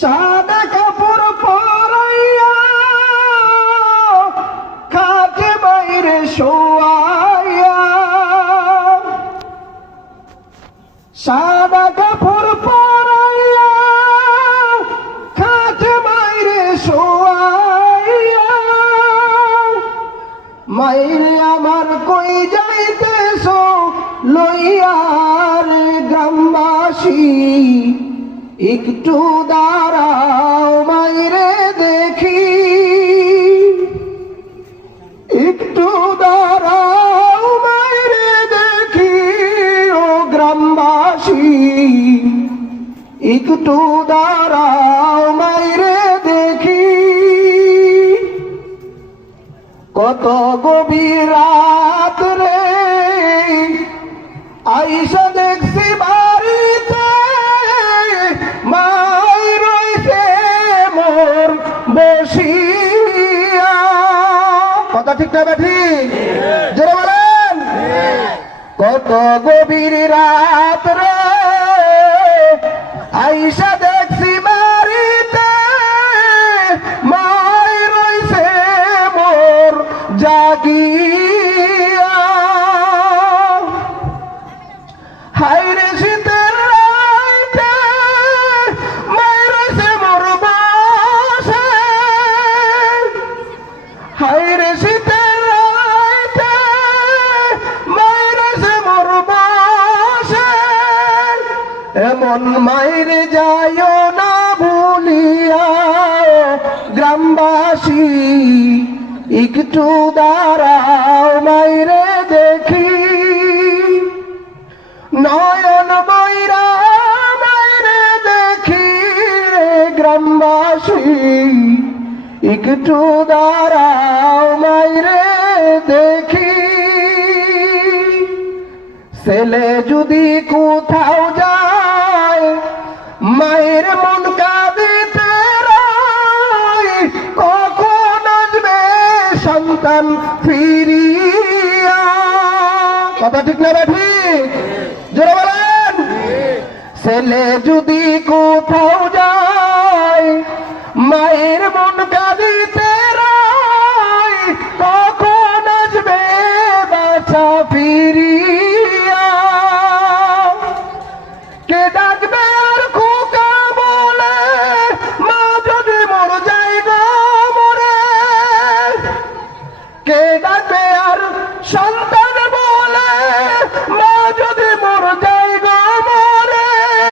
সাদা কাপড় পরাইয়া খাটে বাইরে শোয়াইয়া, সাদা কাপড় পরাইয়া খাটে বাইরে শোয়াইয়া, মাইরে আমার কই যাইতেছো লইয়ার গ্রামবাসী, একটু দাঁড়াও মাইরে দেখি, একটু দাঁড়াও মাইরে দেখি ও গ্রামবাসী, একটু দাঁড়াও মাইরে দেখি। কত গভীর রাত রে আইসা দেখছি বাড়িতে, মাই রইছে মোর বসিয়া। কথা ঠিক না ঠিক? জোরে বলেন। কত গভীর রাত রে আইসা দেখছি বাড়িতে, মাই রইছে মোর জাগিয়া। হাইরে শীতের রাইতে মাই রইছে মোর বসে, হাইরে শীতের রাইতে মাই রইছে মোর বসে। এমন মাইরে যাইও না ভুলিয়া গ্রামবাসী, একটু দাঁড়াও মাইরে দেখি, নয়ন বৈরা মাইরে দেখি গ্রামবাসী, একটু দাঁড়াও মাইরে দেখি। ছেলে যদি কোথাও যায় মায়ের মন কাঁদিতে রয়, কখন আসবে সন্তান ফিরিয়া। কথা ঠিক না ঠিক? জোরে বলেন। ছেলে যদি কোথাও যায় মায়ের মন কাঁদিতে রয়, কখন আসবে বাচ্চা ফিরিয়া। কে ডাকবে আর খোকা বলে মা যদি মর যায় গো মরে, কে ডাকবে আর